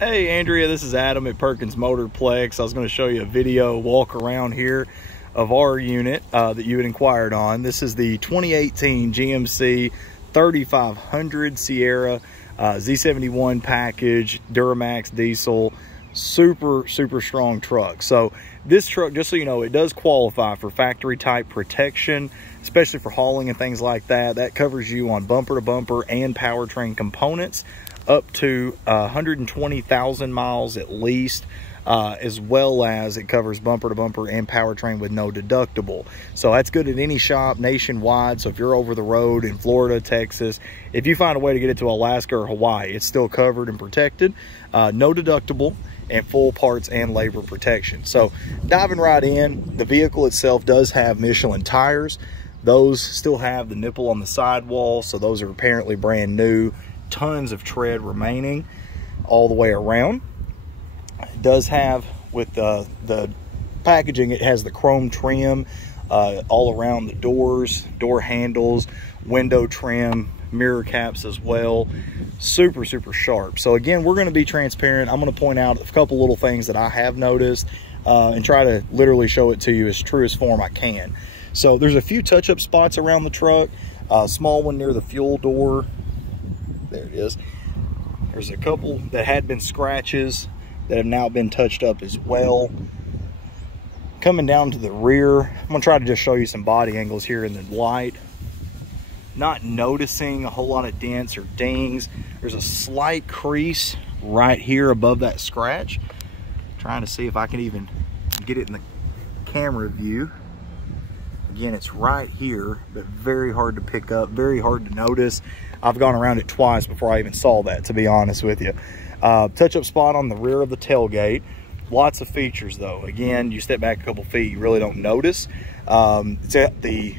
Hey Andrea, this is Adam at Perkins Motorplex. I was going to show you a video walk around here of our unit that you had inquired on. This is the 2018 GMC 3500 Sierra Z71 package, Duramax diesel, super strong truck. So this truck, just so you know, it does qualify for factory type protection, especially for hauling and things like that. That covers you on bumper to bumper and powertrain components up to 120,000 miles at least, as well as it covers bumper to bumper and powertrain with no deductible. So that's good at any shop nationwide. So if you're over the road in Florida, Texas, if you find a way to get it to Alaska or Hawaii, it's still covered and protected, no deductible, and full parts and labor protection. So diving right in, the vehicle itself does have Michelin tires. Those still have the nipple on the sidewall, so those are apparently brand new. Tons of tread remaining all the way around. It does have, with the packaging, it has the chrome trim all around the doors, door handles, window trim, mirror caps as well. Super sharp. So again, we're going to be transparent. I'm going to point out a couple little things that I have noticed and try to literally show it to you as true as form I can. So there's a few touch-up spots around the truck. Small one near the fuel door. There it is. There's a couple that had been scratches that have now been touched up as well. Coming down to the rear, I'm gonna try to just show you some body angles here in the light. Not noticing a whole lot of dents or dings. There's a slight crease right here above that scratch. Trying to see if I can even get it in the camera view. Again, it's right here, but very hard to pick up, very hard to notice. I've gone around it twice before I even saw that, to be honest with you. Touch-up spot on the rear of the tailgate. Lots of features, though. Again, you step back a couple feet, you really don't notice. It's at the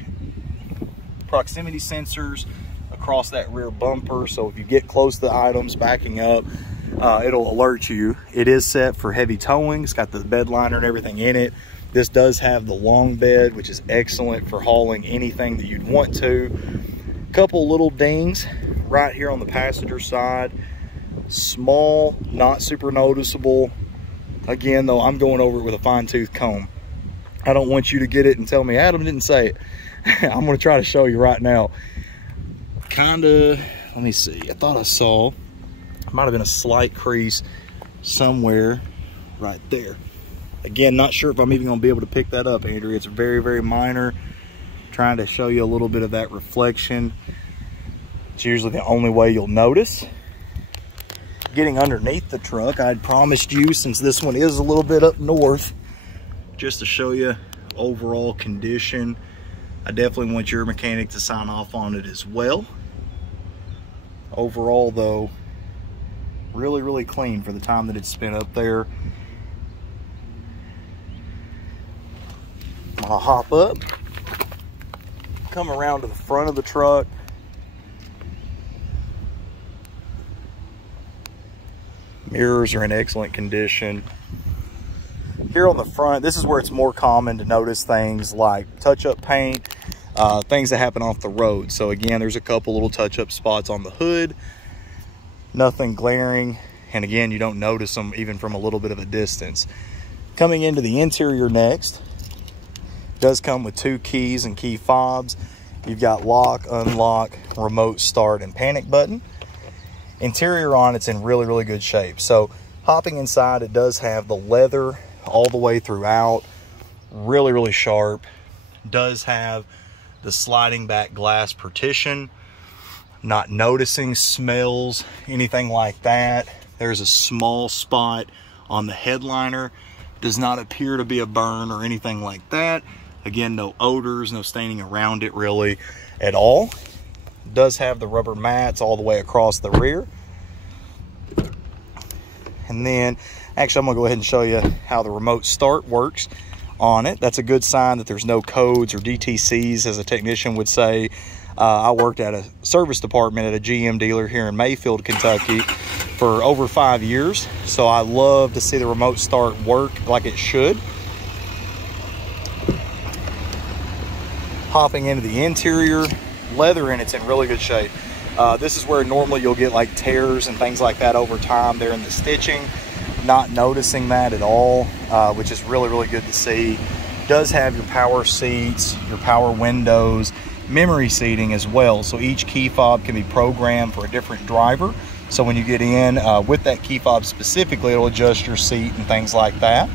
proximity sensors across that rear bumper, so if you get close to the items backing up, it'll alert you. It is set for heavy towing. It's got the bed liner and everything in it. This does have the long bed, which is excellent for hauling anything that you'd want to. Couple little dings right here on the passenger side. Small, not super noticeable. Again, though, I'm going over it with a fine-tooth comb. I don't want you to get it and tell me Adam didn't say it. I'm going to try to show you right now. Kinda, let me see. I thought I saw, might have been a slight crease somewhere right there. Again, not sure if I'm even going to be able to pick that up, Andrea. It's very minor. Trying to show you a little bit of that reflection. It's usually the only way you'll notice. Getting underneath the truck, I'd promised you, since this one is a little bit up north, just to show you overall condition. I definitely want your mechanic to sign off on it as well. Overall, though, really clean for the time that it's spent up there. I'm gonna hop up, come around to the front of the truck. Mirrors are in excellent condition. Here on the front, this is where it's more common to notice things like touch-up paint, things that happen off the road. So again, there's a couple little touch-up spots on the hood. Nothing glaring, and again, you don't notice them even from a little bit of a distance. Coming into the interior next, does come with 2 keys and key fobs. You've got lock, unlock, remote start, and panic button. Interior on, it's in really good shape. So hopping inside, it does have the leather all the way throughout. Really sharp. Does have the sliding back glass partition. Not noticing smells, anything like that. There's a small spot on the headliner. Does not appear to be a burn or anything like that. Again, no odors, no staining around it really at all. Does have the rubber mats all the way across the rear. And then, actually, I'm gonna go ahead and show you how the remote start works on it. That's a good sign that there's no codes or DTCs, as a technician would say. I worked at a service department at a GM dealer here in Mayfield, Kentucky for over 5 years. So I love to see the remote start work like it should. Hopping into the interior, leather in it's in really good shape. This is where normally you'll get like tears and things like that over time there in the stitching. Not noticing that at all, which is really, really good to see. Does have your power seats, your power windows, memory seating as well. So each key fob can be programmed for a different driver. So when you get in with that key fob specifically, it'll adjust your seat and things like that.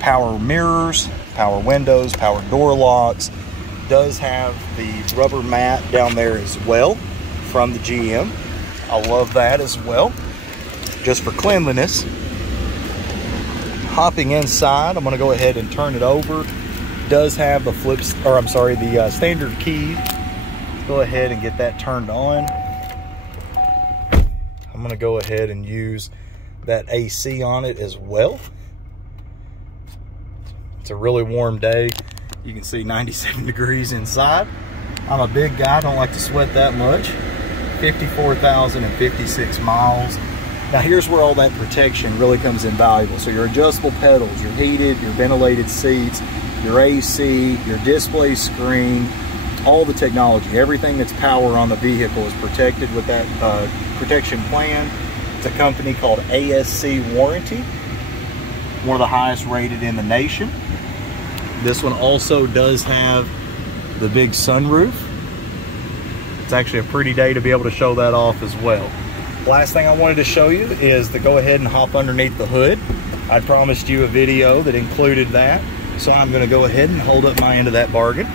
Power mirrors, power windows, power door locks. Does have the rubber mat down there as well from the GM. I love that as well, just for cleanliness. Hopping inside, I'm going to go ahead and turn it over. Does have the the standard key. Go ahead and get that turned on. I'm going to go ahead and use that AC on it as well. It's a really warm day. You can see 97 degrees inside. I'm a big guy, don't like to sweat that much. 54,056 miles. Now here's where all that protection really comes in valuable. So your adjustable pedals, your heated, your ventilated seats, your AC, your display screen, all the technology, everything that's power on the vehicle is protected with that protection plan. It's a company called ASC Warranty, one of the highest rated in the nation. This one also does have the big sunroof. It's actually a pretty day to be able to show that off as well. Last thing I wanted to show you is to go ahead and hop underneath the hood. I promised you a video that included that, so I'm going to go ahead and hold up my end of that bargain.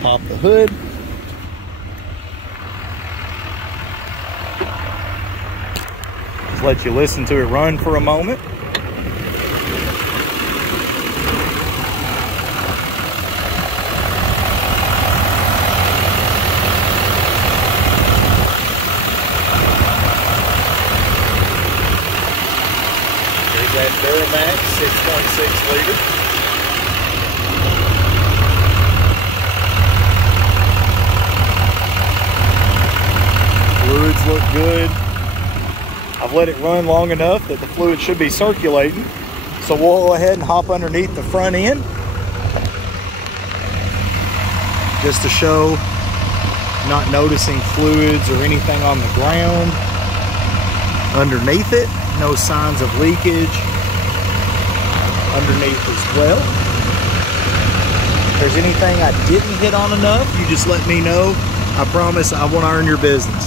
Pop the hood. Just let you listen to it run for a moment. That Duramax 6.6 liter. Fluids look good. I've let it run long enough that the fluid should be circulating. So we'll go ahead and hop underneath the front end just to show not noticing fluids or anything on the ground underneath it. No signs of leakage underneath as well. If there's anything I didn't hit on enough, you just let me know. I promise I won't earn your business.